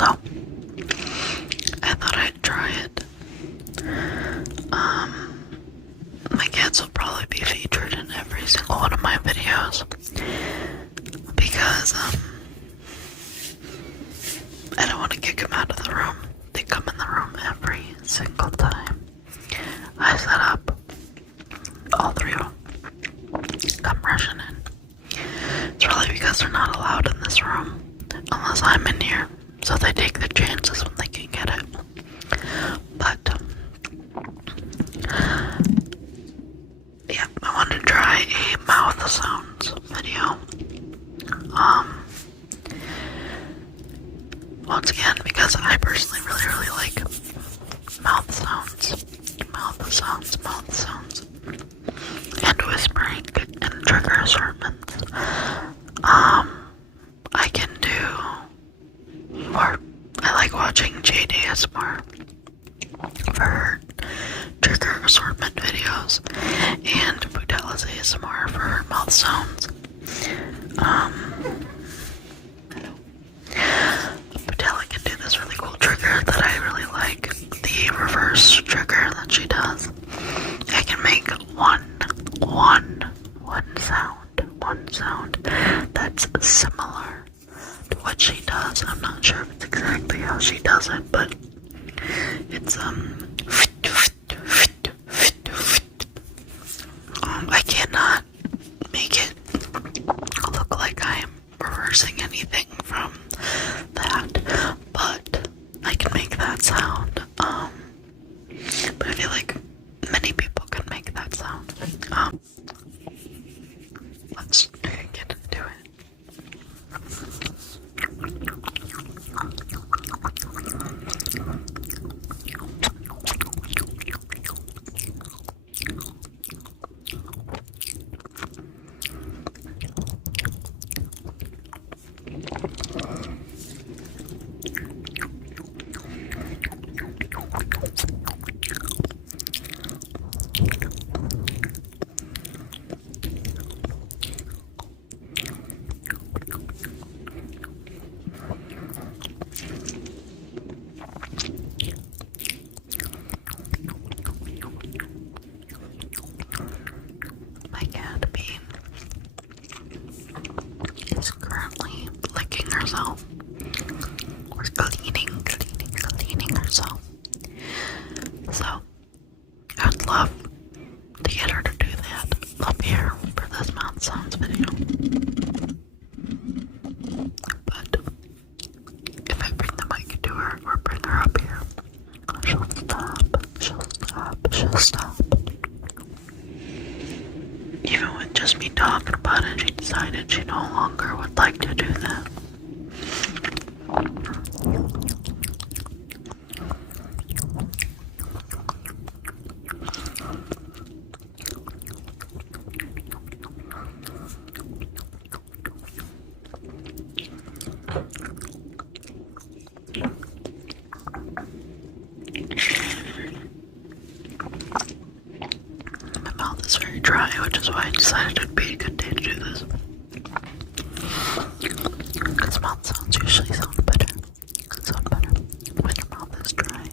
so I thought I'd try it. My cats will probably be featured in every single one of my videos because I don't want to kick them out of the room. They come in the room every single time I set up. All three of them come rushing in. It's really because they're not allowed in this room unless I'm in here, so they take their chances when they can get it. But yeah, I wanted to try a mouth sounds video. Once again, because I personally really like mouth sounds, and whispering and trigger assortments. I can do more. I like watching JDSMR for her trigger assortment videos, and Budella's ASMR for her mouth sounds. Budella can do this really cool trigger that I really like, the reverse trigger that she does. I can make one sound that's similar to what she does. I'm not sure if it's exactly how she does it, but it's I cannot make it look like I'm reversing anything from that, but I can make that sound. But I feel like many people can make that sound. Let's get into it. My cat Bean is currently licking herself. Or cleaning herself. So I would love to get her to do that up here for this mouth sounds video. But if I bring the mic to her or bring her up here, she'll stop. Even with just me talking about it, she decided she no longer would like to do that. My mouth is very dry, which is why I decided it would be a good day to do this. Because mouth sounds usually sound better when your mouth is dry.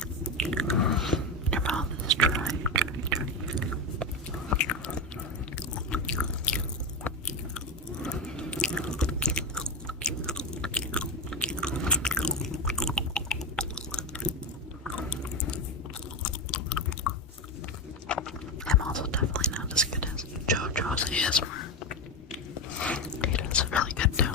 Your mouth is dry. I'm also definitely not as good as JoJo's ASMR. He does it really good too.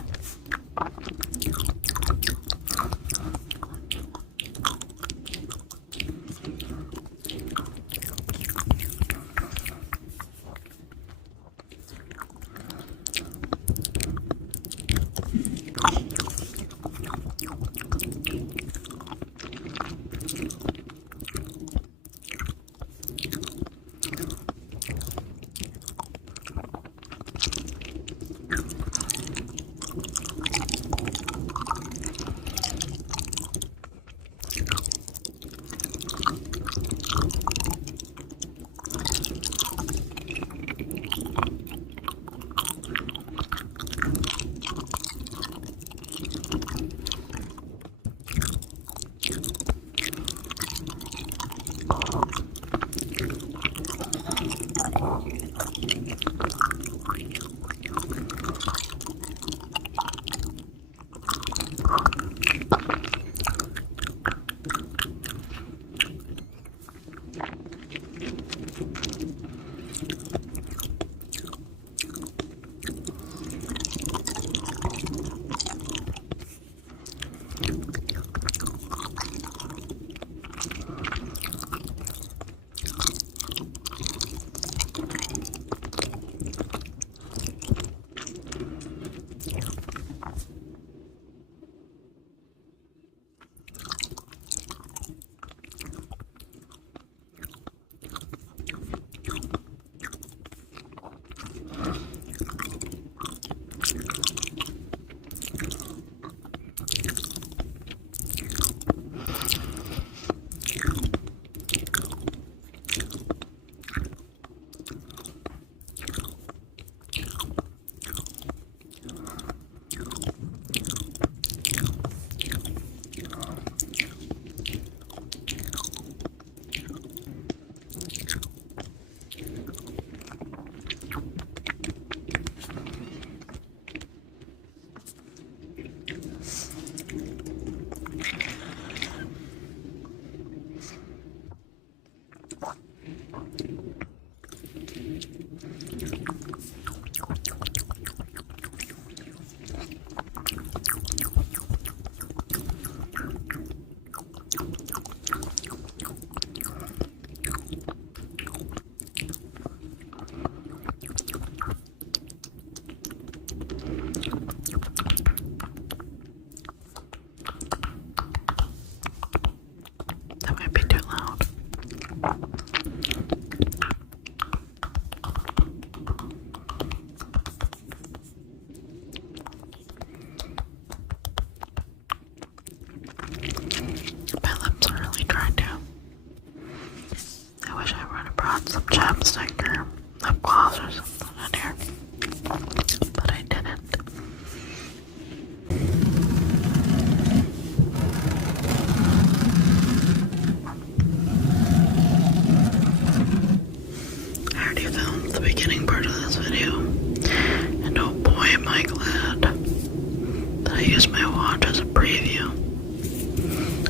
use my watch as a preview.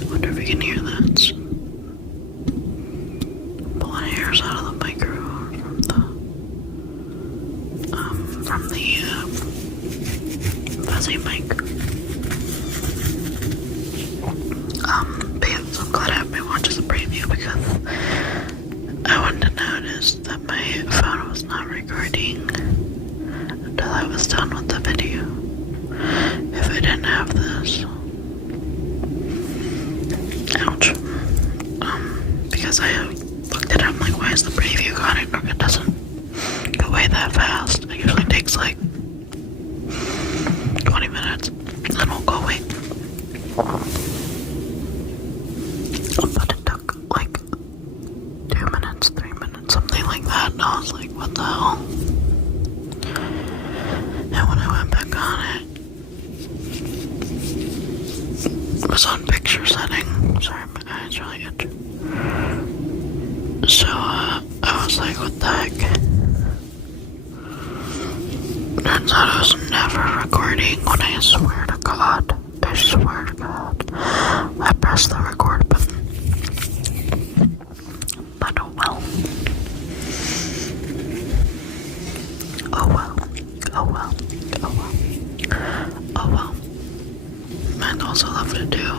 I wonder if you can hear that. Pulling hairs out of the microphone from the fuzzy mic. But yeah, so I'm glad I have my watch as a preview because I wanted to notice that my phone was not recording until I was done with the video. If I didn't have this, ouch. Because I looked at it, I'm like, why is the preview gone? It doesn't go away that fast. It usually takes like 20 minutes, and then it'll go away. But it took like 2 minutes, 3 minutes, something like that, and I was like, what the hell? And when I went back on it, it was on picture setting. Sorry, my eyes really itch. So, I was like, what the heck? Turns out I was never recording when I swear to God. I swear to God. I pressed the record button. But oh well. Oh well. Oh well. Oh well. Oh well. I'd also love to do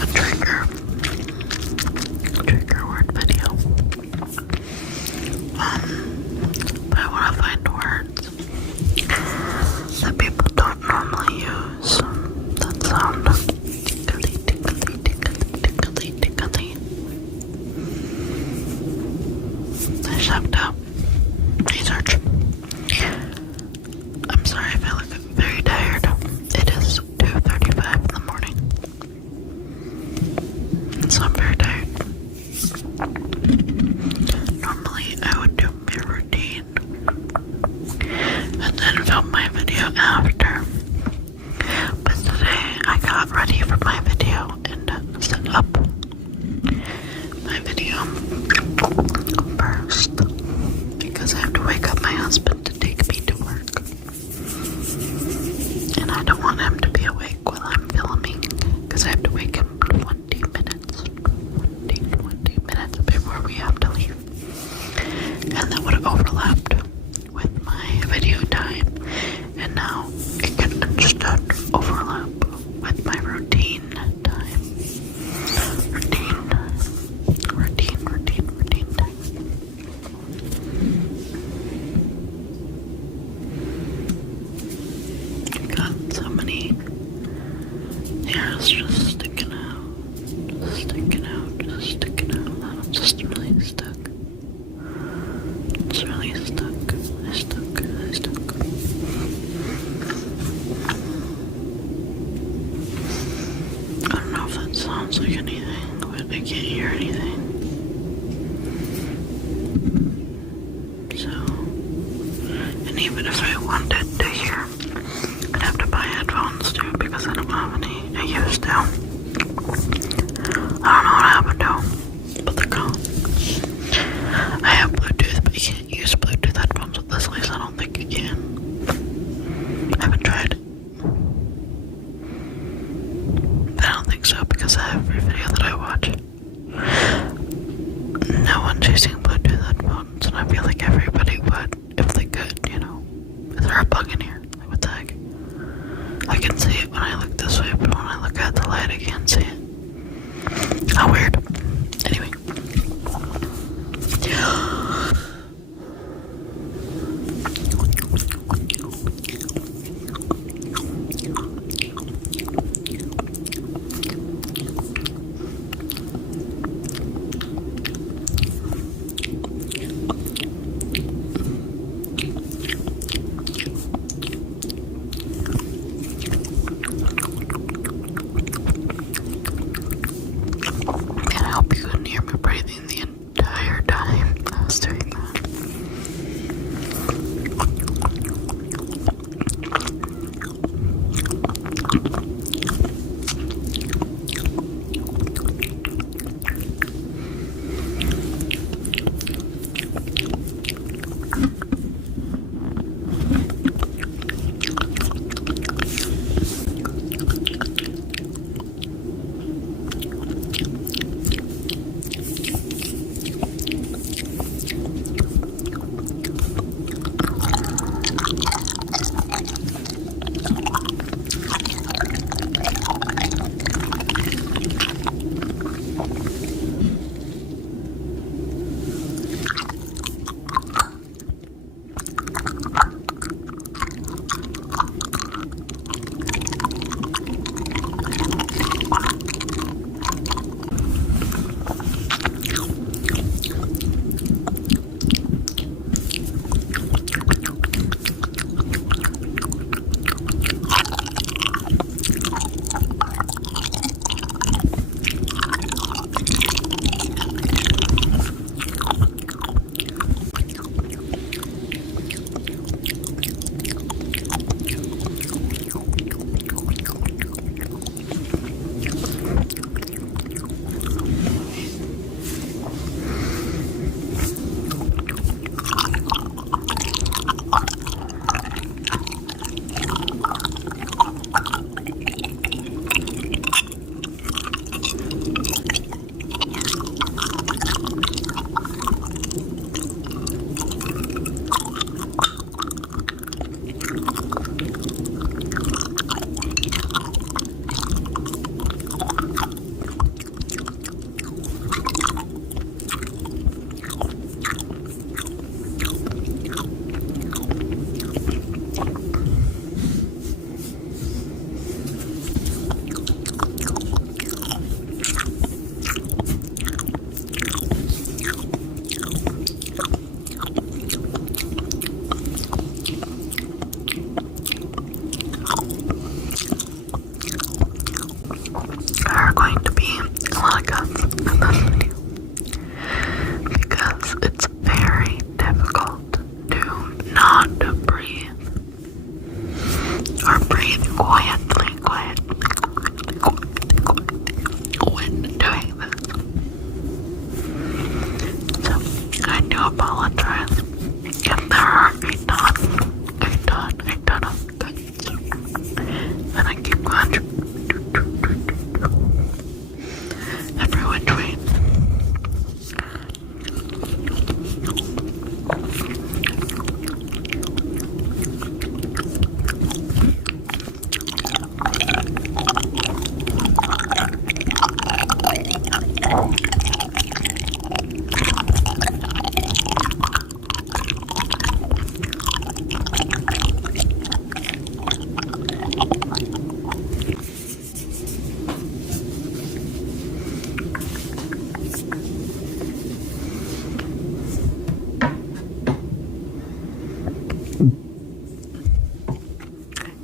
a trigger word video. But I want to find words that people don't normally use that sound tickly, tickly, tickly, tickly, tickly. I just have to research. I'm sorry if I look very tired. It is 2:35 in the morning. So I'm very tired. Normally I would do my routine and then film my video after. But today I got ready for my video and set up my video first because I have to wake up my husband to take me to work. And I don't want him to be awake while I'm filming because I have to wake him 20 minutes before we have to leave. And that would have overlapped with my video time. And now it can instead overlap with my routine time. Routine time. Got so many hairs just sticking out. Just really stuck. It's really stuck. I stuck. I don't know if that sounds like anything, but I can't hear anything. So, and even if I wanted to hear, I'd have to buy headphones too because I don't have any. I used to. I don't know what happened to them, but they're gone. I have Bluetooth, but you can't use Bluetooth headphones with this, at least I don't think you can. I haven't tried it. But I don't think so because every video that I watch, no one's using Bluetooth headphones, and I feel like everybody would if they could, you know. Is there a bug in here? Like, what the heck? I can see it when I look this way, but when I look at the light, I can't see it. How weird. Anyway. I hope you couldn't hear me breathing the entire time I was doing that. or breathe quietly, when doing this. So, I do apologize if there are a ton of cuts. And I keep going every which way.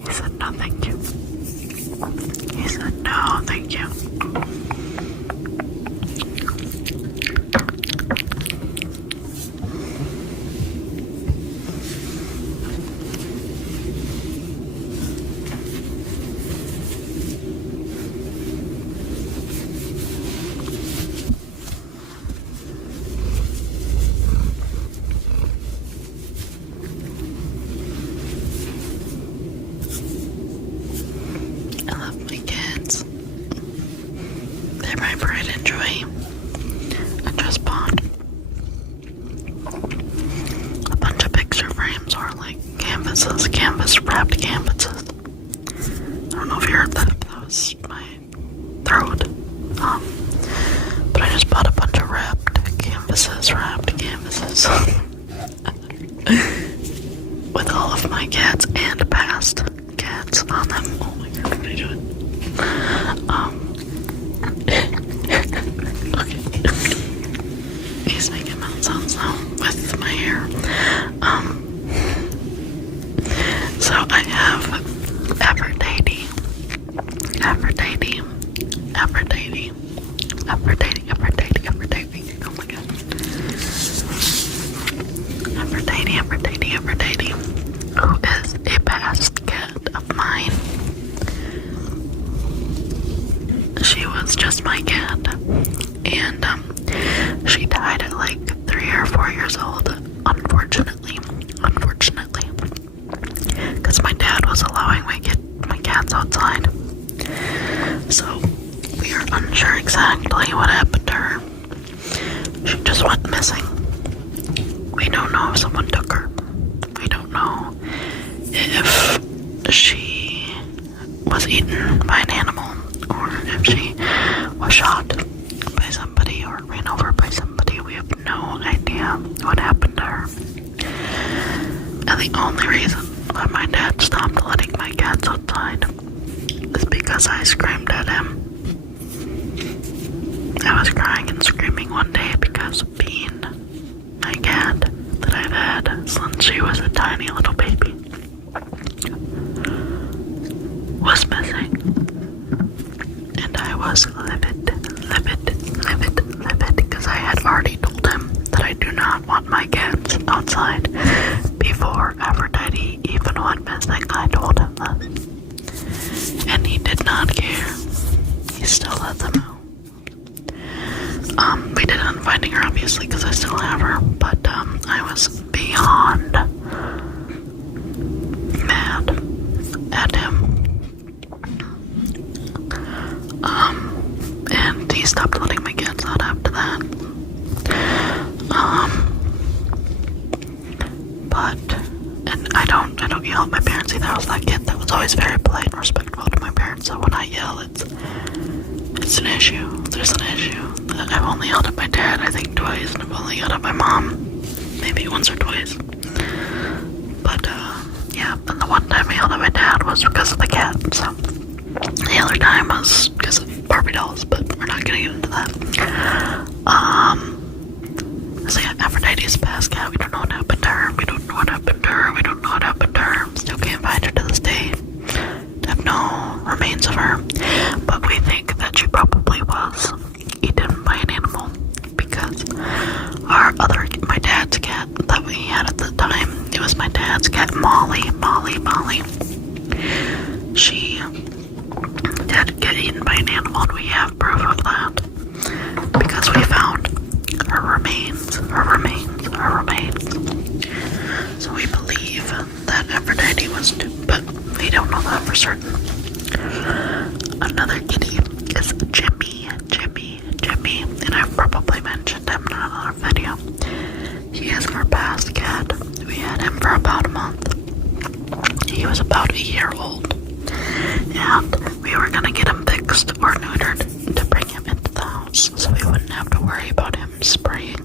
He said no thank you. He said no thank you. I love my kids. They're my pride and joy. I just bought a bunch of picture frames or like canvases, wrapped canvases. I don't know if you heard that, but that was my throat. But I just bought a bunch of wrapped canvases with all of my cats and past cats on them. Oh my god, what are you doing? Okay. He's making mouth sounds now with my hair. So I have Aphrodite. Oh my god. Aphrodite, who is a past cat of mine. She was just my cat, and she died at like 3 or 4 years old, unfortunately, because my dad was allowing my cats outside. So we are unsure exactly what happened to her. She just went missing. We don't know if someone took her. We don't know if she was eaten by an animal or if she was shot by somebody or ran over by somebody. We have no idea what happened to her. And the only reason why my dad stopped letting my cats outside is because I screamed at him. I was crying and screaming one day because Bean, my cat that I've had since she was a tiny little baby, was missing. And I was livid because I had already told him that I do not want my cats outside. Before Aphrodite even went missing, I told him this. And he did not care. He still let them out. We did end up finding her, obviously, because I still have her, but I was beyond mad at him. And he stopped letting my cats out after that. And I don't yell at my parents either. I was that kid that was always very polite and respectful to my parents, so when I yell, it's an issue. There's an issue. I've only yelled at my dad, I think, twice, and I've only yelled at my mom maybe once or twice. But, yeah, and the one time I yelled at my dad was because of the cat, so the other time was because of Barbie dolls, but we're not gonna get into that. So yeah, Aphrodite is a past cat. We don't know what happened to her. We don't know what happened to her. Still can't find her to this day. Have no remains of her. But we think that she probably was eaten by an animal because my dad's cat that we had at the time, it was my dad's cat, Molly, that for certain. Another kitty is Jimmy, and I've probably mentioned him in another video. He is our past cat. We had him for about a month. He was about a year old, and we were gonna get him fixed or neutered to bring him into the house so we wouldn't have to worry about him spraying.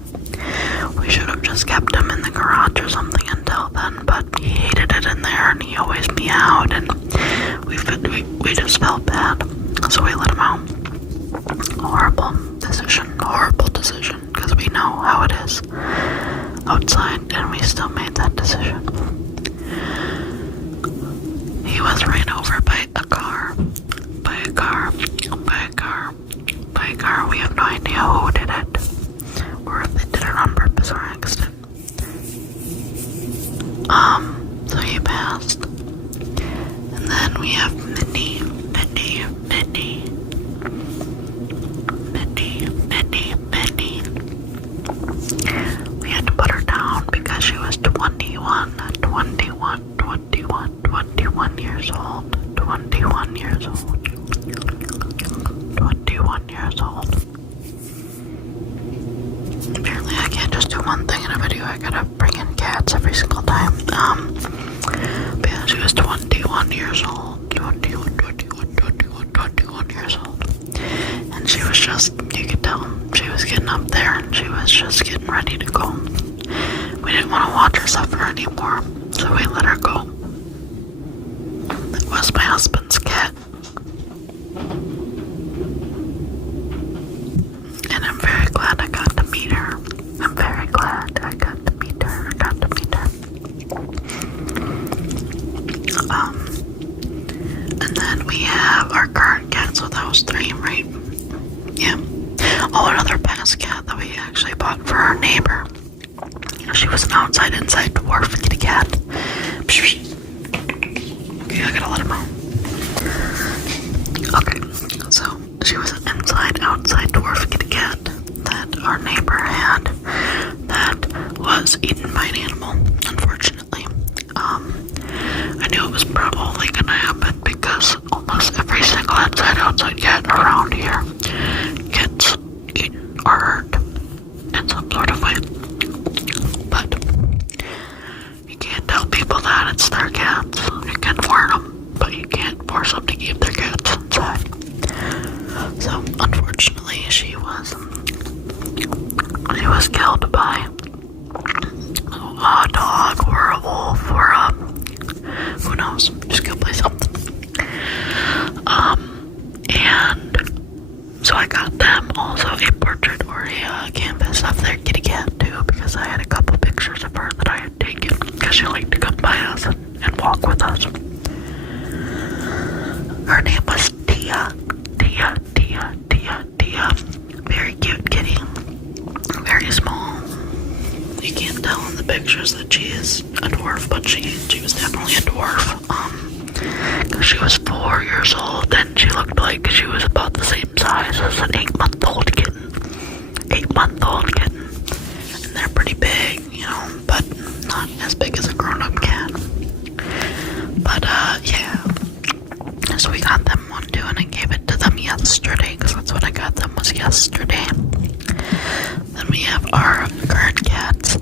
We should have just kept him in the garage or something until then, but he hated it in there and he always meowed, and we just felt bad, so we let him out. Horrible decision, because we know how it is outside, and we still made that decision. He was ran over by a car. We have no idea who did it, or if they did it on purpose or accident. So he passed. And then we have Minnie. We had to put her down because she was 21 years old. 21 years old. Apparently I can't just do one thing in a video. I gotta bring in cats every single time. But yeah, she was 21 years old. 21 years old. And she was just, you could tell, she was getting up there and she was just getting ready to go. We didn't want to watch her suffer anymore, so we let her go. That was my husband's cat. And I'm very glad I got to meet her. And then we have our current cat, so that was 3, right? Yeah. Oh, another past cat that we actually bought for our neighbor. She was an inside dwarf kitty cat. Okay, I gotta let him out. Okay, so she was an outside dwarf kitty cat that our neighbor had that was eaten by an animal, unfortunately. I knew it was probably gonna happen because almost every single outside cat around here gets eaten or hurt in some sort of way. But you can't tell people that it's their cats. You can warn them, but you can't force them to keep their cats inside. So unfortunately, she was killed by a dog or a wolf or who knows, just killed by something. And so I got them also a portrait or a canvas of their kitty cat too, because I had a couple pictures of her that I had taken because she liked to come by us and walk with us. Her name was Tia. Very cute kitty. Very small. You can't tell in the pictures that she is a dwarf, but she was definitely a dwarf. Because she was 4 years old and she looked like she was about the same size as an 8-month-old kitten. 8-month-old kitten. And they're pretty big, you know, but not as big as a grown-up cat. But, yeah. So we got them one too, and I gave it to them yesterday, because that's when I got them, was yesterday. Then we have our current cats.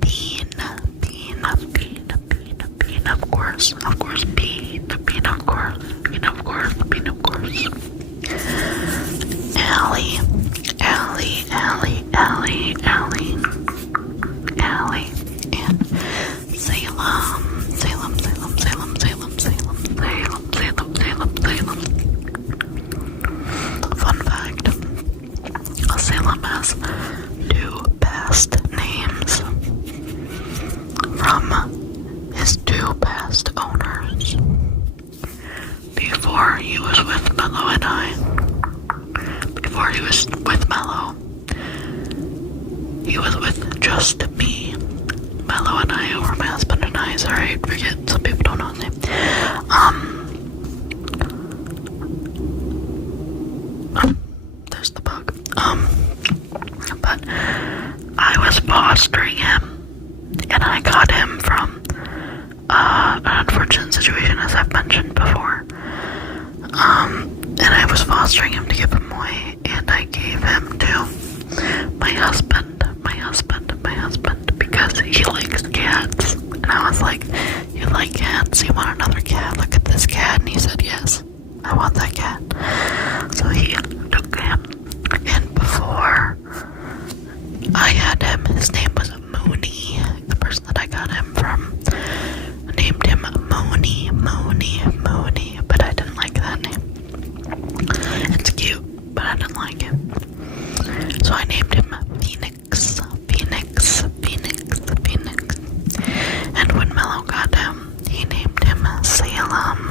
Bean, of course, Bean, of course. Allie, and Salem. Fun fact, Salem has 2 past names from his 2 past owners. Before he was with Mello and I, he was with just me. Mello and I, or my husband and I, sorry, I forget, some people don't know his name. There's the bug. But I was fostering him, and I got him from an unfortunate situation, as I've mentioned before. fostering him to give him away, and I gave him to my husband, because he likes cats. And I was like, you like cats? You want another cat? Look at this cat. And he said, yes, I want that cat. So he took him, and before I had him, his name was Mooney. The person that I got him from named him Mooney, but I didn't like that name. It's cute, but I didn't like it. So I named him Phoenix. And when Mello got him, he named him Salem.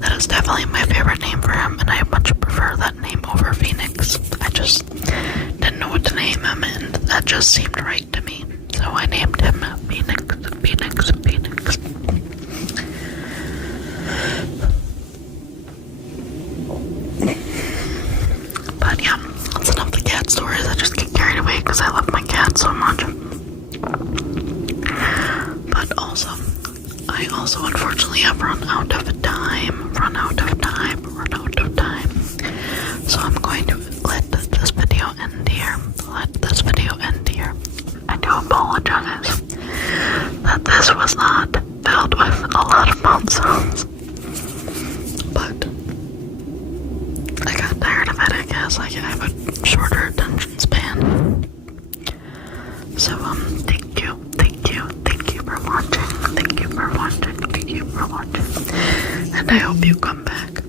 That is definitely my favorite name for him, and I much prefer that name over Phoenix. I just didn't know what to name him, and that just seemed right to me. So I named him Phoenix. But yeah, that's enough of the cat stories. I just get carried away because I love my cat so much. But I also unfortunately have run out of time. So I'm going to let this video end here. I do apologize that this was not filled with a lot of mouth sounds. But I got tired of it, I guess. I have a shorter attention span. So, thank you for watching. And I hope you come back.